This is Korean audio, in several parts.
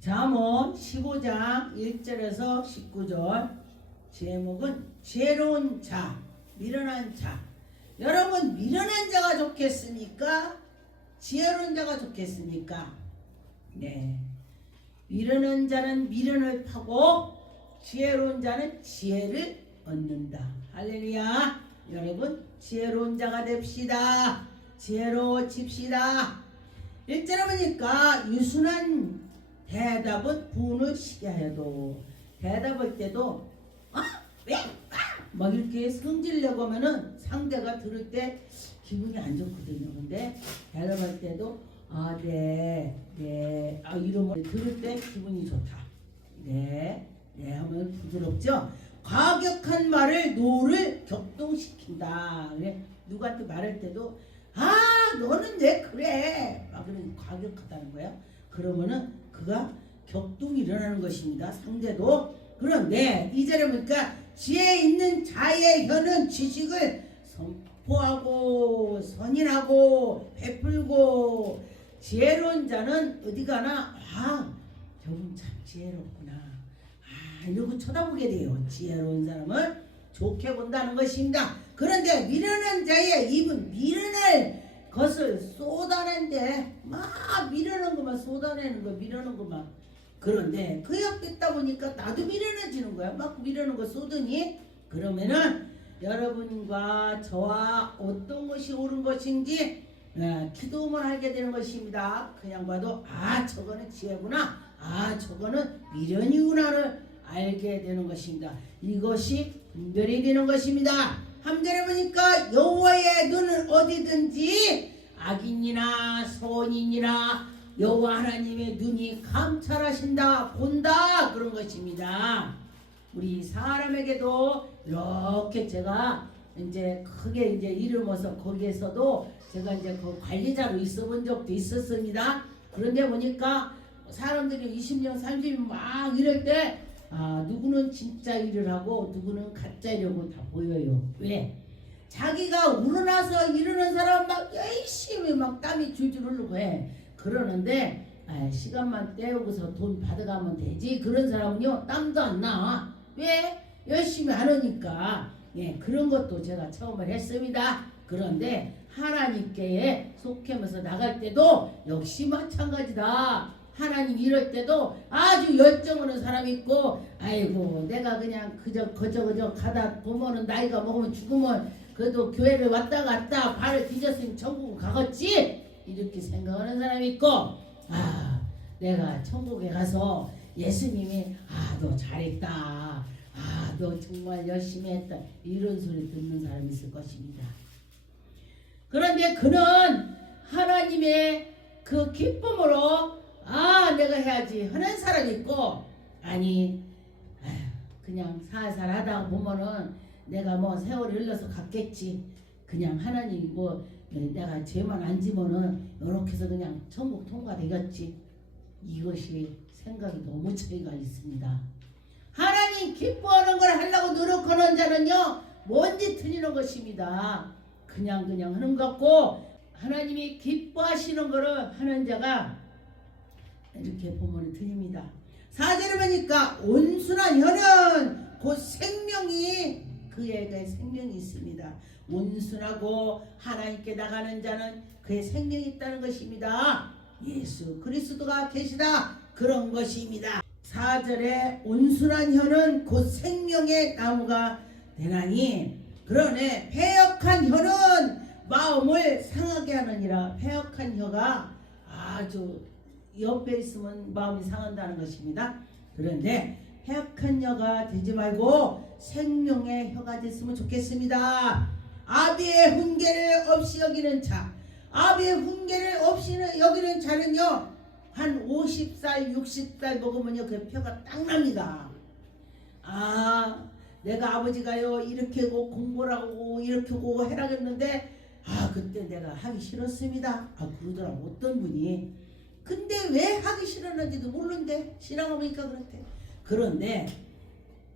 잠언 15장 1절에서 19절 제목은 지혜로운 자, 미련한 자. 여러분, 미련한 자가 좋겠습니까? 지혜로운 자가 좋겠습니까? 네. 미련한 자는 미련을 파고 지혜로운 자는 지혜를 얻는다. 할렐루야. 여러분, 지혜로운 자가 됩시다. 지혜로워집시다. 1절에 보니까 유순한 대답은 분을 시게 해도, 대답할 때도 왜? 막 이렇게 성질내고 하면은 상대가 들을 때 기분이 안 좋거든요. 근데 대답할 때도 네 이러면 들을 때 기분이 좋다. 네 하면 부드럽죠. 과격한 말을 노를 격동시킨다. 그래, 누구한테 말할 때도 너는 왜 그래? 막 그런 과격하다는 거예요. 그러면은 그가 격동이 일어나는 것입니다. 상대도. 그런데 2절에 보니까 지혜 있는 자의 혀는 지식을 선포하고 선인하고 베풀고, 지혜로운 자는 어디 가나 저분 참 지혜롭구나 이러고 쳐다보게 돼요. 지혜로운 사람을 좋게 본다는 것입니다. 그런데 미련한 자의 입은 미련할 것을 쏟아낸대. 막 미련한 것만 쏟아내는 거, 미련한 것만. 그런데 그 옆에 있다 보니까 나도 미련해지는 거야. 막 미련한 거 쏟으니, 그러면은 여러분과 저와 어떤 것이 옳은 것인지 기도만 하게 되는 것입니다. 그냥 봐도 저거는 지혜구나, 저거는 미련이구나를 알게 되는 것입니다. 이것이 분별이 되는 것입니다. 3절에 보니까 여호와의 눈은 어디든지 악인이나 선인이나 여호와 하나님의 눈이 감찰하신다, 본다, 그런 것입니다. 우리 사람에게도 이렇게 제가 이제 크게 이제 이름어서 거기에서도 제가 이제 그 관리자로 있어본 적도 있었습니다. 그런데 보니까 사람들이 20년 30년 막 이럴 때 누구는 진짜 일을 하고 누구는 가짜 일하고 다 보여요. 왜? 자기가 우러나서 이러는 사람 막 열심히 막 땀이 줄줄 흐르고 해. 그러는데 시간만 때우고서 돈 받아가면 되지. 그런 사람은요 땀도 안 나. 왜? 열심히 안 하니까. 그런 것도 제가 처음에 했습니다. 그런데 하나님께 속하면서 나갈 때도 역시 마찬가지다. 하나님 이럴 때도 아주 열정 있는 사람이 있고, 아이고 내가 그냥 그저 가다 보면은 나이가 먹으면 죽으면 그래도 교회를 왔다 갔다 발을 뒤졌으면 천국 가겠지, 이렇게 생각하는 사람이 있고, 내가 천국에 가서 예수님이 너 잘했다, 너 정말 열심히 했다, 이런 소리 듣는 사람이 있을 것입니다. 그런데 그는 하나님의 그 기쁨으로 내가 해야지 하는 사람이 있고, 그냥 살살 하다가 보면은 내가 뭐 세월이 흘러서 갔겠지, 그냥 하나님이 뭐 내가 죄만 안 지면은 이렇게 해서 그냥 천국 통과되겠지, 이것이 생각이 너무 차이가 있습니다. 하나님 기뻐하는 걸 하려고 노력하는 자는요 뭔지 틀리는 것입니다. 그냥 하는 것 같고, 하나님이 기뻐하시는 거를 하는 자가 이렇게 보면 틀립니다. 4절에 보니까 온순한 혀는 곧 생명이, 그에게 생명이 있습니다. 온순하고 하나님께 나가는 자는 그의 생명이 있다는 것입니다. 예수 그리스도가 계시다, 그런 것입니다. 4절에 온순한 혀는 곧 생명의 나무가 되나니, 그러네 패역한 혀는 마음을 상하게 하느니라. 패역한 혀가 아주 옆에 있으면 마음이 상한다는 것입니다. 그런데 패역한 혀가 되지 말고 생명의 혀가 됐으면 좋겠습니다. 아비의 훈계를 없이 여기는 자, 아비의 훈계를 없이 여기는 자는요 한 50살 60살 먹으면요 그 혀가 딱 납니다. 내가 아버지가요 이렇게 공부를 하고 이렇게 하고 해라겠는데 그때 내가 하기 싫었습니다. 그러더라고 어떤 분이. 근데 왜 하기 싫었는지도 모르는데 신앙하니까 그렇대. 그런데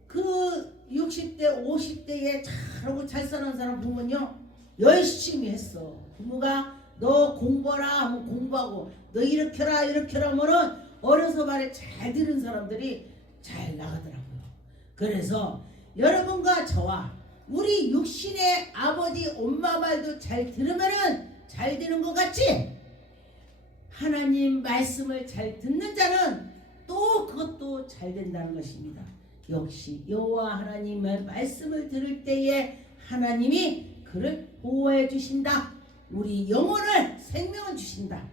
그 60대 50대에 잘하고 잘 사는 사람 보면요 열심히 했어. 부모가 너 공부하라 하면 공부하고, 너 이렇게 해라 하면은 어려서 말을 잘 들은 사람들이 잘 나가더라고요. 그래서 여러분과 저와 우리 육신의 아버지 엄마 말도 잘 들으면은 잘 되는 것 같지? 하나님 말씀을 잘 듣는 자는 또 그것도 잘 된다는 것입니다. 역시 여호와 하나님의 말씀을 들을 때에 하나님이 그를 보호해 주신다. 우리 영혼을 생명을 주신다.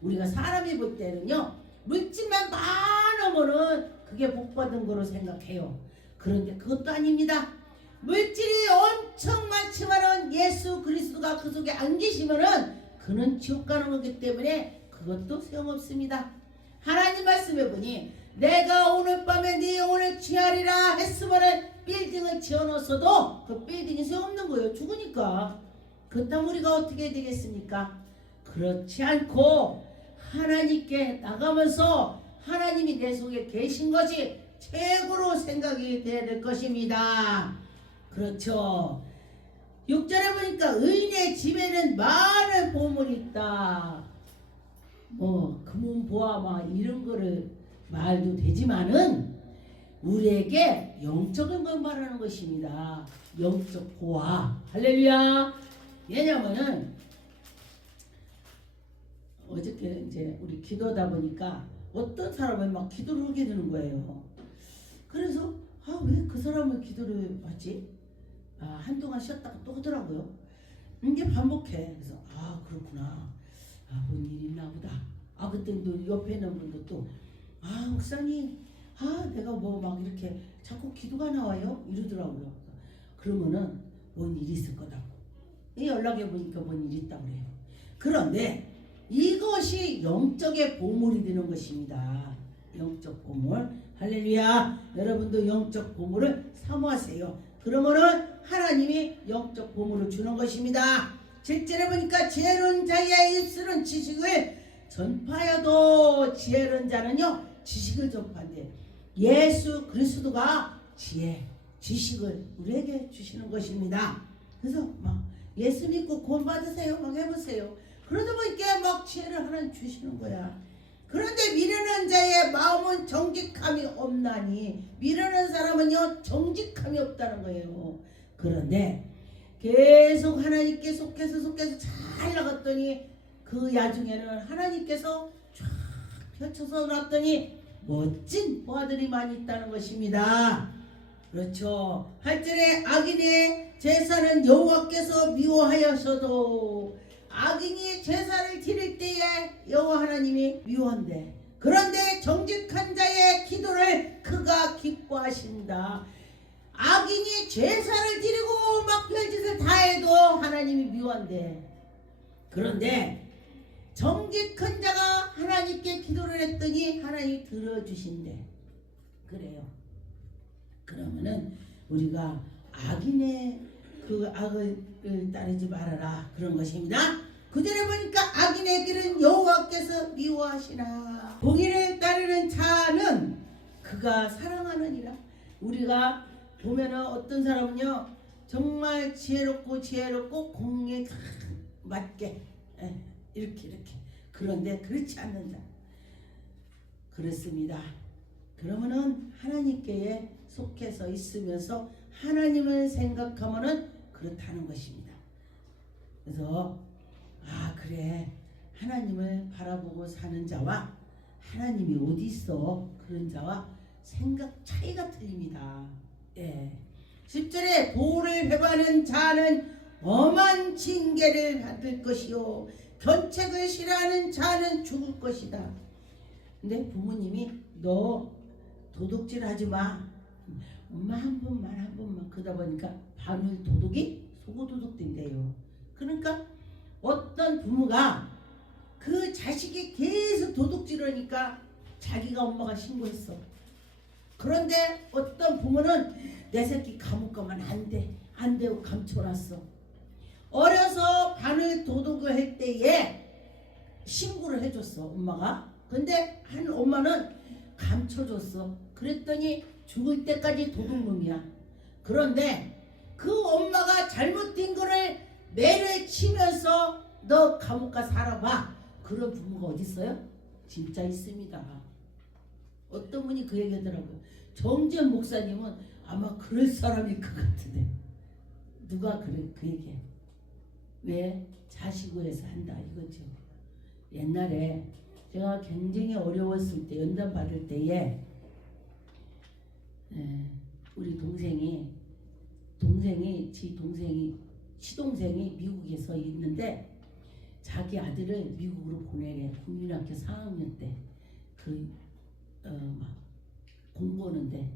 우리가 사람이 볼 때는요, 물질만 많으면은 그게 복받은 거로 생각해요. 그런데 그것도 아닙니다. 물질이 엄청 많지만은 예수 그리스도가 그 속에 안 계시면은 그는 지옥 가는 거기 때문에 그것도 소용없습니다. 하나님 말씀해 보니 내가 오늘 밤에 네 영혼을 취하리라 했으면은 빌딩을 지어놓았어도 그 빌딩이 소용없는 거예요. 죽으니까. 그렇다면 우리가 어떻게 되겠습니까? 그렇지 않고 하나님께 나가면서 하나님이 내 속에 계신 것이 최고로 생각이 돼야 될 것입니다. 그렇죠. 6절에 보니까 의인의 집에는 많은 보물이 있다. 금은 보아마 이런 거를 말도 되지만은 우리에게 영적인 걸 말하는 것입니다. 영적 보아. 할렐루야. 왜냐면은 어저께 이제 우리 기도하다 보니까 어떤 사람은 막 기도를 하게 되는 거예요. 그래서 왜 그 사람은 기도를 하지? 한동안 쉬었다가 또 하더라고요. 이게 반복해. 그래서 그렇구나. 뭔 일 있나 보다. 그때 또 옆에 있는 분도 또 목사님 내가 뭐 막 이렇게 자꾸 기도가 나와요 이러더라고요. 그러면은 뭔 일이 있을 거다고. 연락해 보니까 뭔 일이 있다고 그래요. 그런데 이것이 영적의 보물이 되는 것입니다. 영적 보물. 할렐루야. 여러분도 영적 보물을 사모하세요. 그러면은 하나님이 영적 보물을 주는 것입니다. 7절에 보니까 지혜로운 자의 입술은 지식을 전파하여도 지혜로운 자는요 지식을 전파한대. 예수 그리스도가 지혜, 지식을 우리에게 주시는 것입니다. 그래서 막 예수 믿고 구원 받으세요. 막 해보세요. 그러다 보니까 막 지혜를 하나님 주시는 거야. 그런데 미련한 자의 마음은 정직함이 없나니, 미련한 사람은요 정직함이 없다는 거예요. 그런데 계속 하나님께 속해서 잘 나갔더니 그 야중에는 하나님께서 쫙 펼쳐서 놨더니 멋진 보아들이 많이 있다는 것입니다. 그렇죠. 8절에 악인의 제사는 여호와께서 미워하여서도, 악인이 제사를 드릴 때에 여호와 하나님이 미워한대. 그런데 정직한 자의 기도를 그가 기뻐하신다. 악인이 제사를 드리고 막 별짓을 다 해도 하나님이 미워한대. 그런데 정직한 자가 하나님께 기도를 했더니 하나님이 들어주신대. 그래요. 그러면은 우리가 악인의 그 악을 따르지 말아라 그런 것입니다. 그전에 보니까 악인의 길은 여호와께서 미워하시나, 공의를 따르는 자는 그가 사랑하느니라. 우리가 보면은 어떤 사람은요 정말 지혜롭고 공의에 맞게 이렇게 그런데 그렇지 않는 자 그렇습니다. 그러면은 하나님께 속해서 있으면서 하나님을 생각하면은 그렇다는 것입니다. 그래서 그래, 하나님을 바라보고 사는 자와 하나님이 어디 있어 그런 자와 생각 차이가 틀립니다. 10절에 보호를 회방하는 자는 엄한 징계를 받을 것이요 견책을 싫어하는 자는 죽을 것이다. 근데 부모님이 너 도둑질 하지 마, 엄마 한 번만 그러다 보니까 바늘 도둑이 속어 도둑 된대요. 그러니까 어떤 부모가 그 자식이 계속 도둑질을 하니까 자기가 엄마가 신고했어. 그런데 어떤 부모는 내 새끼 감옥 가면 안 되고 감춰놨어. 어려서 바늘 도둑을 할 때에 신고를 해줬어 엄마가. 근데 한 엄마는 감춰줬어. 그랬더니 죽을 때까지 도둑놈이야. 그런데 그 엄마가 잘못된 거를 매를 치면서 너 감옥 가 살아봐, 그런 부모가 어디 있어요? 진짜 있습니다. 어떤 분이 그 얘기하더라고요. 정지현 목사님은 아마 그럴 사람일 것 같은데 누가 그 얘기해. 왜? 자식구에서 한다 이거죠. 옛날에 제가 굉장히 어려웠을 때 연단 받을 때에 우리 동생이 시동생이 미국에서 있는데 자기 아들을 미국으로 보내래. 국민학교 4학년 때 막 공부하는데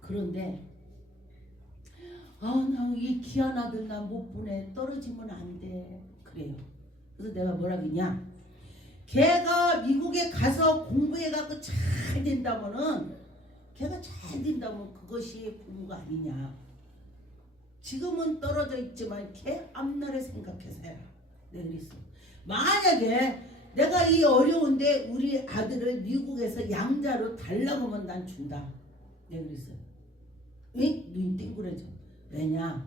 그런데 나 이 귀한 아들 나 못 보내. 떨어지면 안 돼. 그래요. 그래서 내가 뭐라 그러냐. 걔가 미국에 가서 공부해갖고 잘 된다면은 걔가 잘 된다면 그것이 부모가 아니냐. 지금은 떨어져 있지만 걔 앞날을 생각해서 해라. 내가 그랬어. 만약에 내가 이 어려운데 우리 아들을 미국에서 양자로 달라고 하면 난 준다. 내가 그랬어. 응? 눈 띵그러져. 왜냐?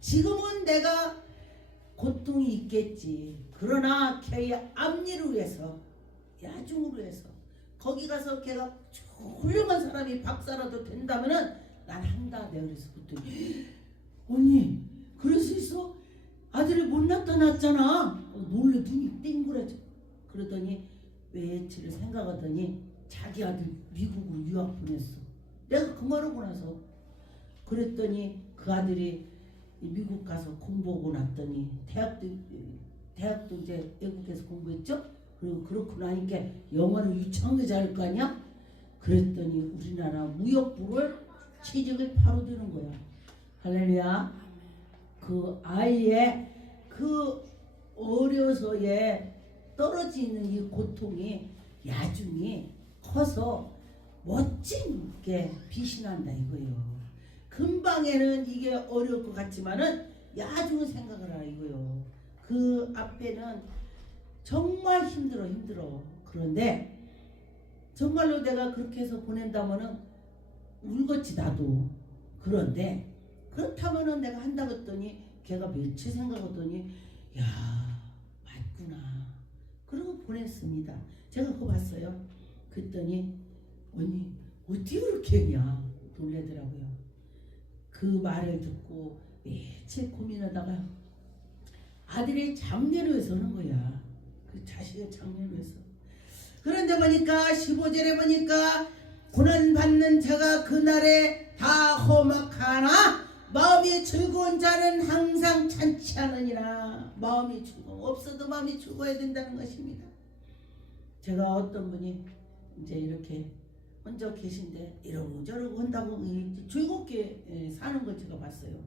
지금은 내가 고통이 있겠지. 그러나 걔의 앞일을 위해서, 야중을 위해서 거기 가서 걔가 훌륭한 사람이 박사라도 된다면은 난 한다. 내가 그래서 그랬더니 언니 그럴 수 있어? 아들이 못 낳다 낳았잖아. 놀래 눈이 띵그러져. 그러더니 외치를 생각하더니 자기 아들 미국으로 유학 보냈어. 내가 그 말하고 나서 그랬더니 그 아들이 미국 가서 공부하고 났더니 대학도 이제 외국에서 공부했죠. 그리고 그렇고 나니까 영어를 유창하게 잘할 거 아니야. 그랬더니 우리나라 무역부를 취직을 바로 되는 거야. 할렐루야. 그 아이의 그 어려서의 떨어지는 이 고통이 야중이 커서 멋진게 빛이 난다 이거예요. 금방에는 이게 어려울 것 같지만은 야중은 생각을 하라 이거요. 그 앞에는 정말 힘들어. 그런데 정말로 내가 그렇게 해서 보낸다면은 울겠지 나도. 그런데 그렇다면은 내가 한다고 했더니 걔가 며칠 생각하더니 야 맞구나. 그러고 보냈습니다. 제가 그거 봤어요. 그랬더니 언니 어떻게 그렇게 했냐 놀래더라고요. 그 말을 듣고 며칠 고민하다가 아들의 장례를 위해서 하는 거야. 그 자식의 장례를 위해서. 그런데 보니까 15절에 보니까 고난받는 자가 그날에 다 험악하나 마음이 즐거운 자는 항상 찬치 않으니라. 마음이 즐거워. 없어도 마음이 즐거워야 된다는 것입니다. 제가 어떤 분이 이제 이렇게 혼자 계신데 이러고 저러고 한다고 즐겁게 사는 걸 제가 봤어요.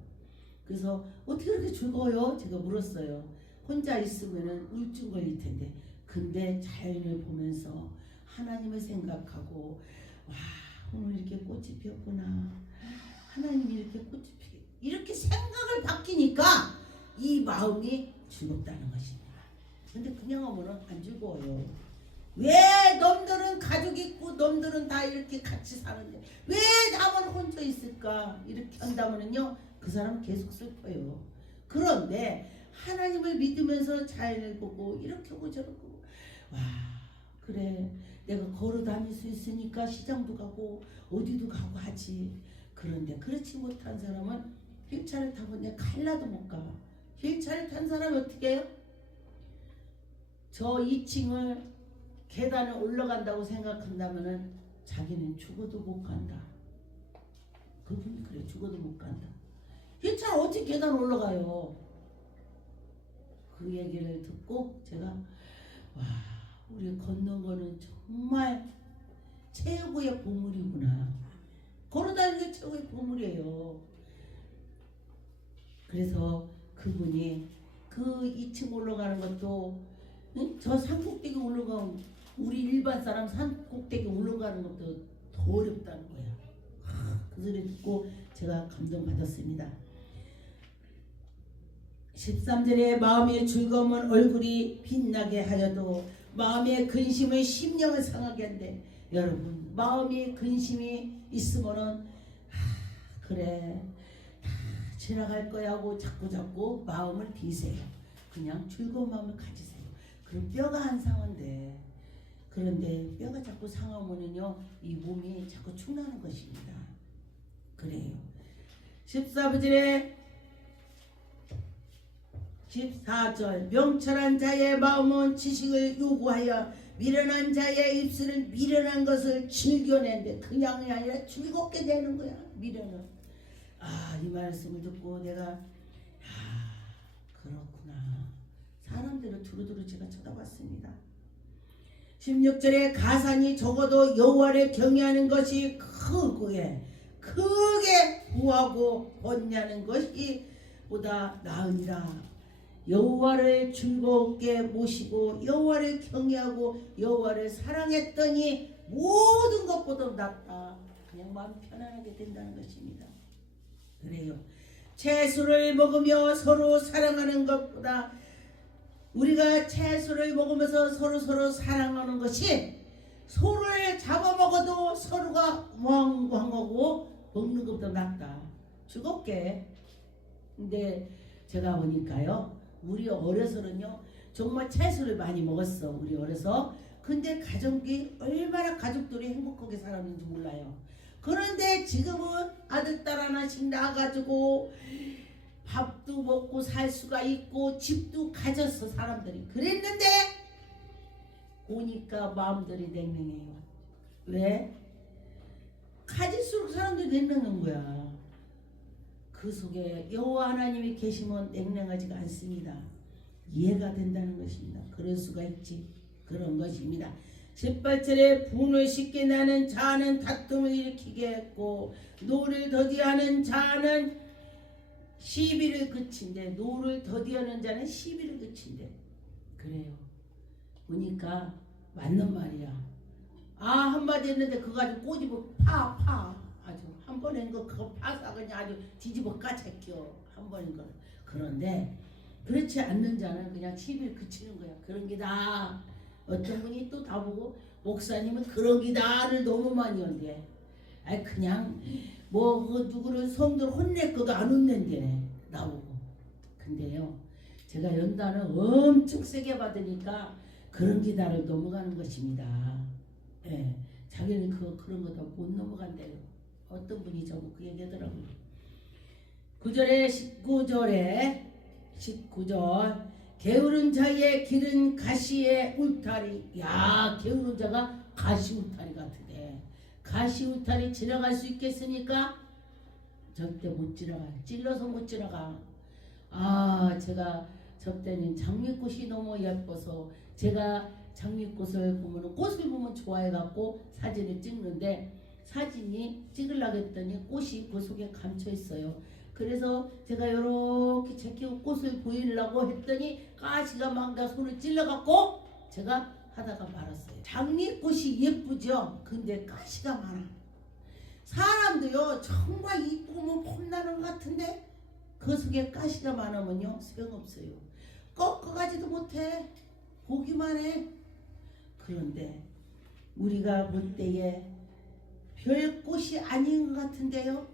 그래서 어떻게 그렇게 즐거워요? 제가 물었어요. 혼자 있으면은 우울증 걸릴 텐데. 근데 자연을 보면서 하나님을 생각하고 와 오늘 이렇게 꽃이 피었구나. 하나님이 이렇게 꽃이 피게 이렇게 생각을 바뀌니까 이 마음이 즐겁다는 것입니다. 근데 그냥 하면은 안 즐거워요. 왜 놈들은 가족 있고 놈들은 다 이렇게 같이 사는데 왜 나만 혼자 있을까? 이렇게 한다면은요 그 사람 계속 슬퍼요. 그런데 하나님을 믿으면서 자연을 보고 이렇게 하고 저렇고 와 그래 내가 걸어 다닐 수 있으니까 시장도 가고 어디도 가고 하지. 그런데 그렇지 못한 사람은 휠차를 타고 내 칼라도 못 가. 휠차를 탄 사람이 어떻게 해요? 저 2층을 계단을 올라간다고 생각한다면은 자기는 죽어도 못 간다. 그분이 그래 죽어도 못 간다. 휠차를 어떻게 계단 올라가요? 그 얘기를 듣고 제가 와 우리 걷는 거는 정말 최고의 보물이구나. 걸어다니는 게 최고의 보물이에요. 그래서 그분이 그 2층 올라가는 것도 저 산꼭대기 올라가면 우리 일반 사람 산꼭대기 올라가는 것도 더 어렵다는 거야. 그 소리 듣고 제가 감동받았습니다. 13절에 마음의 즐거움은 얼굴이 빛나게 하여도 마음의 근심은 심령을 상하게 한대. 여러분 마음이 근심이 있으면은 그래 다 지나갈 거야 하고 자꾸 마음을 비세요. 그냥 즐거운 마음을 가지세요. 그럼 뼈가 안 상한데 그런데 뼈가 자꾸 상하면은요 이 몸이 자꾸 축나는 것입니다. 그래요. 14부절에 14절 명철한 자의 마음은 지식을 요구하여 미련한 자의 입술은 미련한 것을 즐겨낸데 그냥이 아니라 즐겁게 되는 거야. 미련은. 이 말씀을 듣고 내가 그렇구나. 사람들을 두루두루 제가 쳐다봤습니다. 16절에 가산이 적어도 여호와를 경외하는 것이 크게 구하고 번냐는 것이 보다 나으니라. 여호와를 즐겁게 모시고 여호와를 경외하고 여호와를 사랑했더니 모든 것보다 낫다. 그냥 마음 편안하게 된다는 것입니다. 그래요. 채소를 먹으며 서로 사랑하는 것보다 우리가 채소를 먹으면서 서로 사랑하는 것이 소를 잡아먹어도 서로가 왕왕하고 먹는 것보다 낫다. 즐겁게. 근데 제가 보니까요 우리 어려서는요 정말 채소를 많이 먹었어. 우리 어려서. 근데 가족이 얼마나 가족들이 행복하게 살았는지 몰라요. 그런데 지금은 아들 딸 하나씩 나가지고 밥도 먹고 살 수가 있고 집도 가졌어. 사람들이 그랬는데 오니까 마음들이 냉랭해요. 왜? 가질수록 사람들이 냉랭한 거야. 그 속에 여호와 하나님이 계시면 냉랭하지가 않습니다. 이해가 된다는 것입니다. 그럴 수가 있지. 그런 것입니다. 18절에 분을 쉽게 나는 자는 다툼을 일으키게 했고 노를 더디하는 자는 시비를 그친대. 노를 더디하는 자는 시비를 그친대. 그래요. 보니까 맞는 말이야. 한마디 했는데 그거 가지고 꼬집어 파 아주 한 번 한 거 그거 파서 그냥 아주 뒤집어 까채껴 한 번인 거. 그런데 그렇지 않는 자는 그냥 시비를 그치는 거야. 그런 기다. 어떤 분이 또 다보고 목사님은 그런 기다를 너무 많이 한대. 그냥 그 누구를 성도를 혼낼 것도 안 웃는데 나보고. 근데요 제가 연단을 엄청 세게 받으니까 그런 기다를 넘어가는 것입니다. 예, 자기는 그런 거 다 못 넘어간대요. 어떤 분이 저보고 그 얘기하더라고요. 19절에 19절 게으른 자의 길은 가시의 울타리. 게으른 자가 가시 울타리 같으대. 가시 울타리 지나갈 수 있겠습니까? 절대 못 지나가. 찔러서 못 지나가. 제가 저때는 장미꽃이 너무 예뻐서 제가 장미꽃을 보면 꽃을 보면 좋아해갖고 사진을 찍는데 사진이 찍으려고 했더니 꽃이 그 속에 감춰 있어요. 그래서 제가 이렇게 제끼고 꽃을 보이려고 했더니 가시가 막 나 손을 찔러갖고 제가 하다가 말았어요. 장미꽃이 예쁘죠? 근데 가시가 많아. 사람도요 정말 이쁘면 폼나는 것 같은데 그 속에 가시가 많으면요 소용없어요. 꺾어가지도 못해. 보기만 해. 그런데 우리가 볼 때에 별 꽃이 아닌 것 같은데요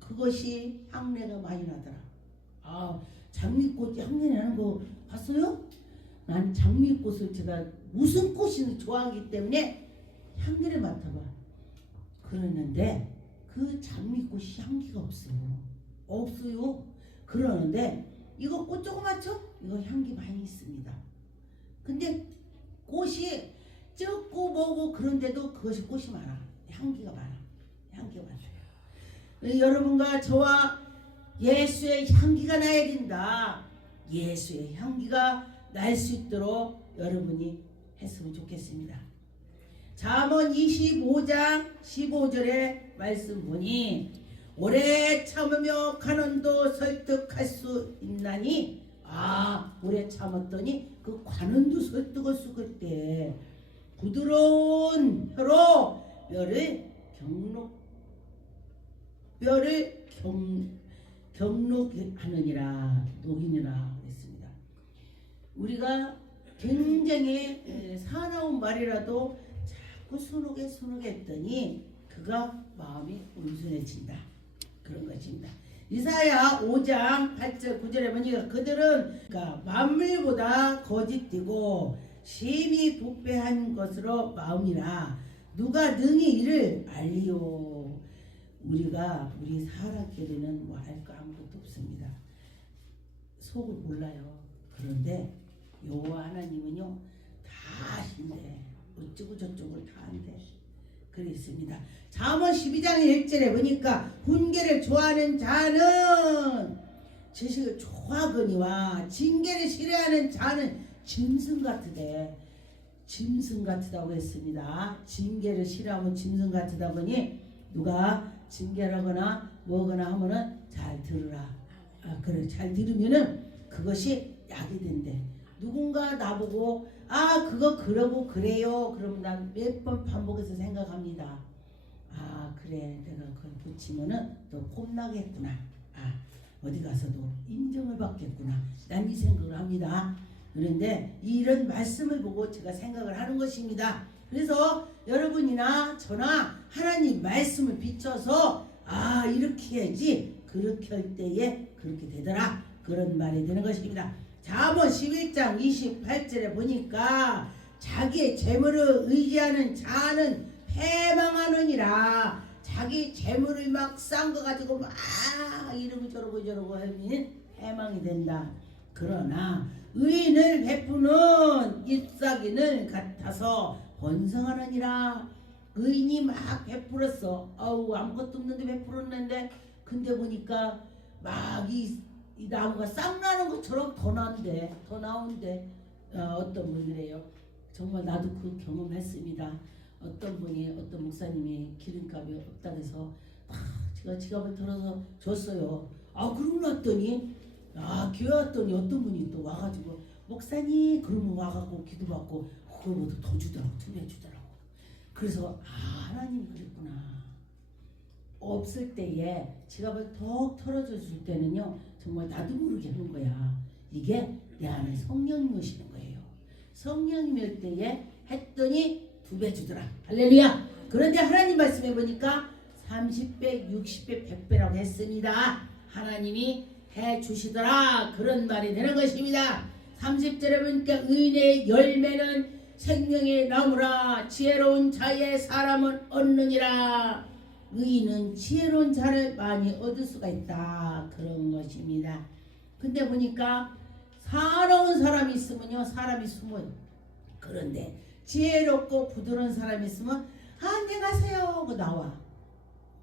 그것이 향내가 많이 나더라. 장미꽃 향내 나는 거 봤어요? 난 장미꽃을 제가 무슨 꽃을 좋아하기 때문에 향기를 맡아봐. 그러는데 그 장미꽃이 향기가 없어요. 그러는데 이거 꽃 조그맣죠? 이거 향기 많이 있습니다. 근데 꽃이 적고 뭐고 그런데도 그것이 꽃이 많아. 향기가 많아요. 여러분과 저와 예수의 향기가 나야 된다. 예수의 향기가 날 수 있도록 여러분이 했으면 좋겠습니다. 잠언 25장 15절의 말씀 보니 오래 참으며 간언도 설득할 수 있나니 오래 참았더니 그 간언도 설득할 수 있대. 부드러운 혀로 뼈를 경록하느니라 녹이니라 그랬습니다. 우리가 굉장히 사나운 말이라도 자꾸 순하게 했더니 그가 마음이 온순해진다. 그런 것입니다. 이사야 5장 8절 9절에 보니까 그들은 만물보다 거짓되고 심히 부패한 것으로 마음이라 누가 능히 이를 알리요. 우리 사람끼리는 뭐 알 거 아무것도 없습니다. 속을 몰라요. 그런데 여호와 하나님은요 다 아신대. 어쩌고 저쩌고 다 안돼. 그랬습니다. 잠언 12장 1절에 보니까 훈계를 좋아하는 자는 지식을 좋아하거니와 징계를 싫어하는 자는 짐승 같으대. 짐승 같다고 했습니다. 징계를 싫어하면 짐승 같다 보니 누가 징계를 하거나 뭐거나 하면은 잘 들으라. 그래 잘 들으면은 그것이 약이 된대. 누군가 나보고 그거 그러고 그래요. 그러면 난 몇 번 반복해서 생각합니다. 그래 내가 그걸 붙이면은 또 폼나겠구나. 어디 가서도 인정을 받겠구나. 난 이 생각을 합니다. 그런데 이런 말씀을 보고 제가 생각을 하는 것입니다. 그래서 여러분이나 저나 하나님 말씀을 비춰서 이렇게 해야지 그렇게 할 때에 그렇게 되더라. 그런 말이 되는 것입니다. 잠언 11장 28절에 보니까 자기의 재물을 의지하는 자는 패망하느니라. 자기 재물을 막 싼 거 가지고 막 이러고 저러고 하면 패망이 된다. 그러나 의인을 베푸는 잎사귀는 같아서 번성하느니라. 의인이 막 베풀었어. 아무것도 없는데 베풀었는데 근데 보니까 막 이 나무가 싹나는 것처럼 더 나온대. 어떤 분이래요. 정말 나도 그 경험했습니다. 어떤 목사님이 기름값이 없다고 해서 제가 지갑을 털어서 줬어요. 그러고 났더니 교회 왔더니 어떤 분이 또 와가지고 목사님 그러면 와갖고 기도받고 그거보다 더 주더라고. 2배 주더라고. 그래서 하나님 그랬구나. 없을 때에 지갑을 더 털어줬을 때는요 정말 나도 모르게 하는 거야. 이게 내 안에 성령이 오시는 거예요. 성령이 올 때에 했더니 2배 주더라. 할렐루야. 그런데 하나님 말씀해 보니까 30배, 60배, 100배라고 했습니다. 하나님이 해 주시더라. 그런 말이 되는 것입니다. 30절에 보니까 의인의 열매는 생명의 나무라. 지혜로운 자의 사람은 얻느니라. 의인은 지혜로운 자를 많이 얻을 수가 있다. 그런 것입니다. 근데 보니까 사나운 사람이 있으면요 사람이 숨어요. 그런데 지혜롭고 부드러운 사람이 있으면 안녕하세요 하고 나와.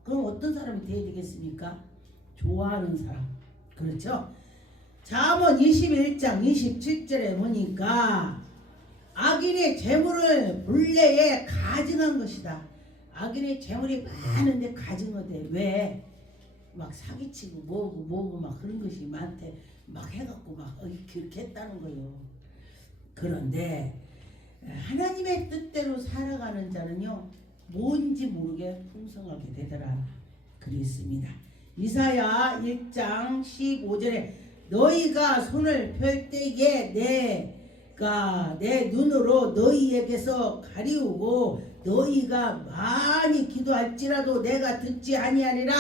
그럼 어떤 사람이 되어야 되겠습니까? 좋아하는 사람. 그렇죠? 잠언 21장 27절에 보니까 악인의 재물을 본래에 가증한 것이다. 악인의 재물이 많은데 가증하대. 왜? 막 사기치고 뭐고 막 그런 것이 많대. 막 해갖고 막 그렇게 했다는 거예요. 그런데 하나님의 뜻대로 살아가는 자는요 뭔지 모르게 풍성하게 되더라. 그랬습니다. 이사야 1장 15절에 너희가 손을 펼 때에 내가 내 눈으로 너희에게서 가리우고 너희가 많이 기도할지라도 내가 듣지 아니하리라.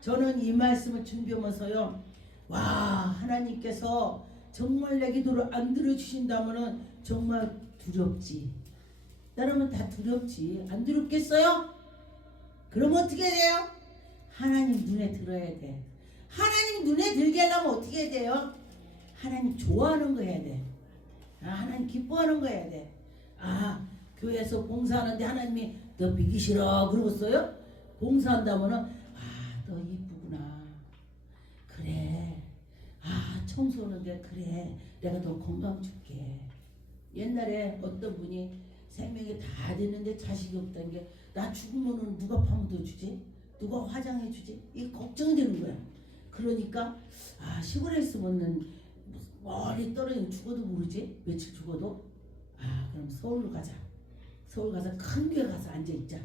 저는 이 말씀을 준비하면서요 하나님께서 정말 내 기도를 안 들어주신다면 정말 두렵지. 여러분 다 두렵지. 안 두렵겠어요? 그럼 어떻게 돼요? 하나님 눈에 들어야 돼. 하나님 눈에 들게 하려면 어떻게 돼요? 하나님 좋아하는 거 해야 돼. 하나님 기뻐하는 거 해야 돼. 교회에서 봉사하는데 하나님이 너 비기 싫어 그러겠어요? 봉사한다면은 너 이쁘구나. 그래. 청소하는데 그래. 내가 더 건강 줄게. 옛날에 어떤 분이 생명이 다 됐는데 자식이 없다는 게 나 죽으면은 누가 파묻어 주지? 누가 화장해 주지? 이 걱정이 되는 거야. 그러니까 시골에 있으면은 멀리 떨어지면 죽어도 모르지? 며칠 죽어도? 그럼 서울로 가자. 서울 가서 큰 교회 가서 앉아 있자.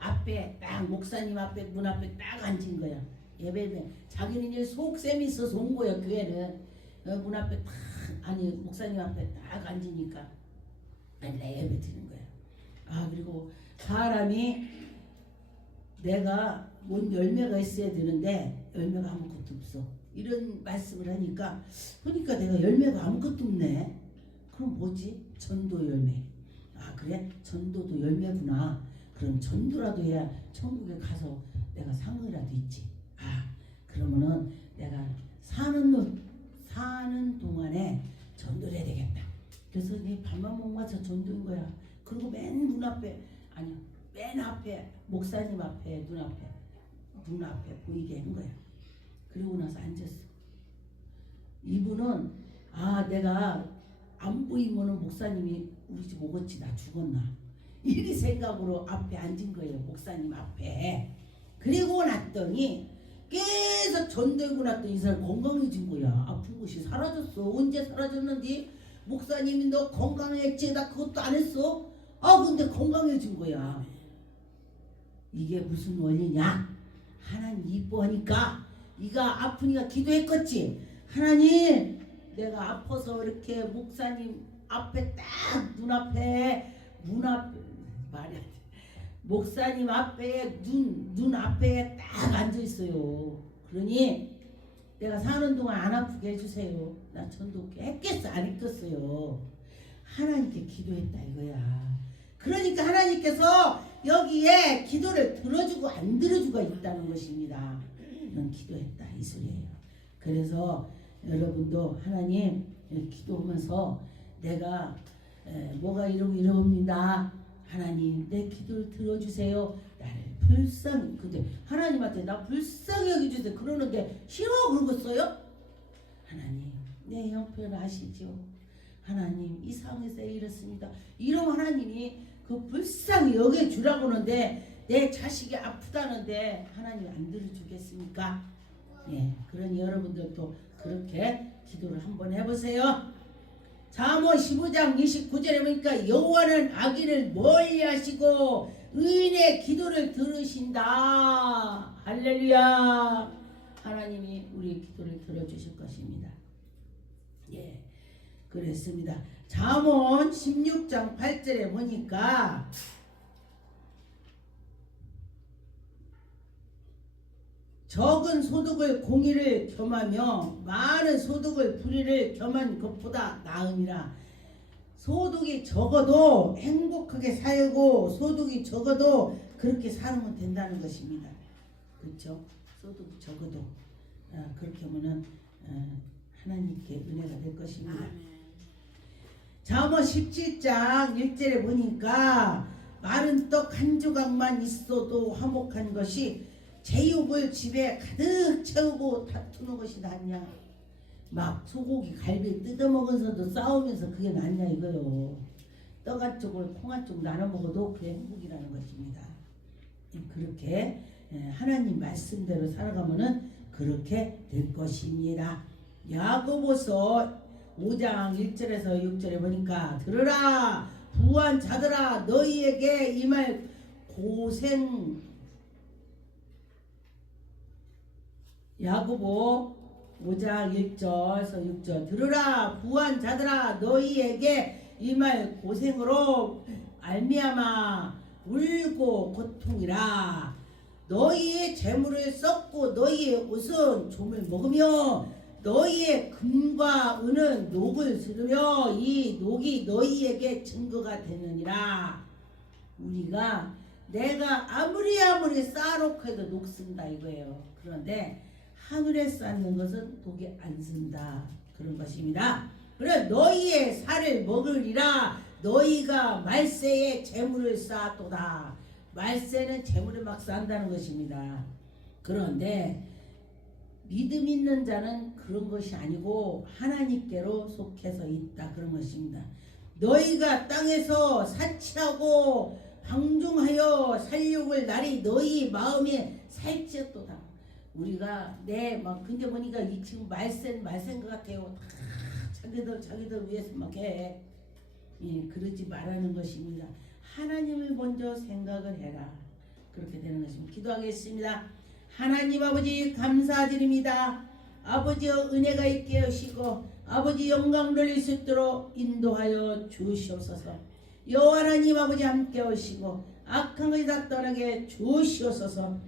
앞에 딱 목사님 앞에 문 앞에 딱 앉은 거야. 예배는 자기는 이제 속셈이 있어서 온 거야. 교회는 문 앞에 딱 목사님 앞에 딱 앉으니까 맨날 예배 드리는 거야. 그리고 사람이 내가 뭔 열매가 있어야 되는데 열매가 아무것도 없어. 이런 말씀을 하니까 보니까 내가 열매가 아무것도 없네. 그럼 뭐지? 전도 열매. 아 그래? 전도도 열매구나. 그럼 전도라도 해야 천국에 가서 내가 상이라도 있지. 아 그러면은 내가 사는 동안에 전도를 해야 되겠다. 그래서 이 밥만 먹으면서 전도인 거야. 그리고 맨 눈앞에 아니 맨 앞에 목사님 앞에 눈앞에 보이게 한 거야. 그리고 나서 앉았어. 이분은 아 내가 안 보이면은 목사님이 우리 집 오겠지 나 죽었나 이리 생각으로 앞에 앉은 거예요. 목사님 앞에. 그리고 났더니 계속 전되고 났더니 이 사람 건강해진 거야. 아픈 것이 사라졌어. 언제 사라졌는지 목사님이 너 건강했지? 나 그것도 안 했어. 아 근데 건강해진 거야. 이게 무슨 원리냐? 하나님 이뻐하니까 네가 아프니까 기도했겠지. 하나님 내가 아파서 이렇게 목사님 앞에 딱 눈앞에 말이 안 돼. 목사님 앞에 눈 앞에 딱 앉아 있어요. 그러니 내가 사는 동안 안 아프게 해주세요. 나 전도 했겠어 안 했겠어요. 하나님께 기도했다 이거야. 그러니까 하나님께서 여기에 기도를 들어주고 안 들어주고 있다는 것입니다. 넌 기도했다 이 소리예요. 그래서 여러분도 하나님 기도하면서 내가 뭐가 이러옵니다. 하나님 내 기도를 들어주세요. 나를 불쌍히 근데 하나님한테 나 불쌍히 여겨주세요 그러는데 싫어 그러겠어요? 하나님 내 형편을 아시죠? 하나님 이 상황에서 이렇습니다. 이러면 하나님이 그 불쌍히 여겨주라고 하는데 내 자식이 아프다는데 하나님이 안 들어주겠습니까? 예, 그러니 여러분들도 그렇게 기도를 한번 해보세요. 잠언 15장 29절에 보니까 여호와는 악인을 멀리하시고 의인의 기도를 들으신다. 할렐루야. 하나님이 우리의 기도를 들어주실 것입니다. 예, 그랬습니다. 잠언 16장 8절에 보니까 적은 소득을 공의를 겸하며 많은 소득을 불의를 겸한 것보다 나음이라. 소득이 적어도 행복하게 살고 소득이 적어도 그렇게 살면 된다는 것입니다. 그렇죠? 소득이 적어도 그렇게 하면은 하나님께 은혜가 될 것입니다. 잠언 17장 1절에 보니까 마른 떡 한 조각만 있어도 화목한 것이 제육을 집에 가득 채우고 다투는 것이 낫냐. 막 소고기 갈비 뜯어먹으면서도 싸우면서 그게 낫냐 이거요. 떡 한 쪽을 콩 한 쪽 나눠 먹어도 그게 행복이라는 것입니다. 그렇게 하나님 말씀대로 살아가면은 그렇게 될 것입니다. 야고보서 5장 1절에서 6절에 보니까 들으라 부한 자들아 너희에게 임할 고생. 야고보 5장 1절에서 6절 들으라 부한 자들아 너희에게 임할 고생으로 알미암아 울고 고통이라. 너희의 재물을 썩고 너희의 옷은 좀을 먹으며 너희의 금과 은은 녹을 쓰르며 이 녹이 너희에게 증거가 되느니라. 우리가 내가 아무리 쌓아놓고 해도 녹슨다 이거예요. 그런데 하늘에 쌓는 것은 독이 안 쓴다 그런 것입니다. 그래 너희의 살을 먹으리라. 너희가 말세에 재물을 쌓았도다. 말세는 재물을 막 쌓는다는 것입니다. 그런데 믿음 있는 자는 그런 것이 아니고 하나님께로 속해서 있다 그런 것입니다. 너희가 땅에서 사치하고 방종하여 살육을 날이 너희 마음에 살찌었도다. 우리가 근데 보니까 이 지금 말센 것 같아요. 다 자기들 위해서 막 해. 예, 그러지 말라는 것입니다. 하나님을 먼저 생각을 해라. 그렇게 되는 것입니다. 기도하겠습니다. 하나님 아버지 감사드립니다. 아버지여 은혜가 있게 하시고 아버지 영광 돌릴 수 있도록 인도하여 주시옵소서. 여호와 하나님 아버지 함께 하시고 악한 것이 다 떠나게 주시옵소서.